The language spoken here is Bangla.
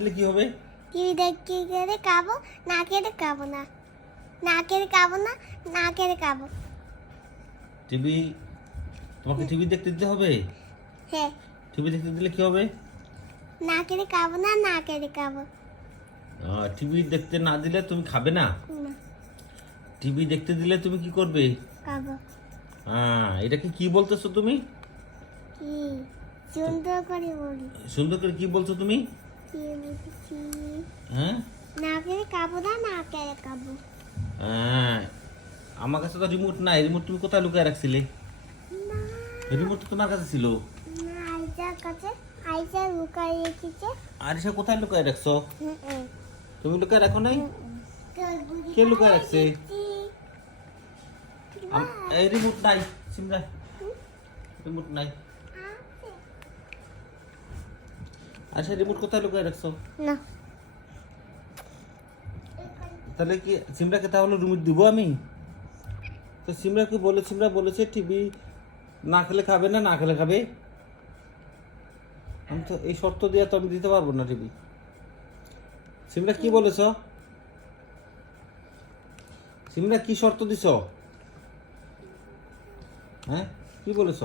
তাহলে কি হবে? টিভি দেখতে গেলে খাবো, না খেলে খাবো না, না খেলে খাবো না, না খেলে খাবো। টিভি তোমাকে টিভি দেখতে দিতে হবে? হ্যাঁ, টিভি দেখতে দিলে কি হবে? না খেলে খাবো না, না খেলে খাবো টিভি দেখতে না দিলে তুমি খাবে না? না, টিভি দেখতে দিলে তুমি কি করবে? খাবো। এটাকে কি বলতেছো তুমি? কি সুন্দর করে বলি? সুন্দর করে কি বলছো তুমি? কি বলছি? হ্যাঁ, না খেলে খাবো না, না খেলে খাবো আমার কাছে তো রিমোট নাই। রিমোট তুমি কোথায় লুকিয়ে রাখছিলে? না, রিমোট তো তোমার কাছে ছিল। না, আইসার কাছে, আইসা লুকাই রেখেছে। আরিশা কোথায় লুকিয়ে রাখছো? তুমি লুকিয়ে রাখো নাই? কে কে লুকায় রাখছে? এই রিমোট নাই সিমরা, রিমোট নাই। আচ্ছা, রিমোট কোথায় লুকিয়ে রাখছো? না, তাহলে কি সিমরাকে তাহলে রিমোট দিব আমি? তো সিমরাকে বলে, সিমরা বলেছে টিভি না খেলে খাবে না, না খেলে খাবে। আমি তো এই শর্ত দিয়ে তো আমি দিতে পারবো না টিভি। সিমরা কি বলেছ? সিমরা কি শর্ত দিছ? হ্যাঁ, কি বলেছ?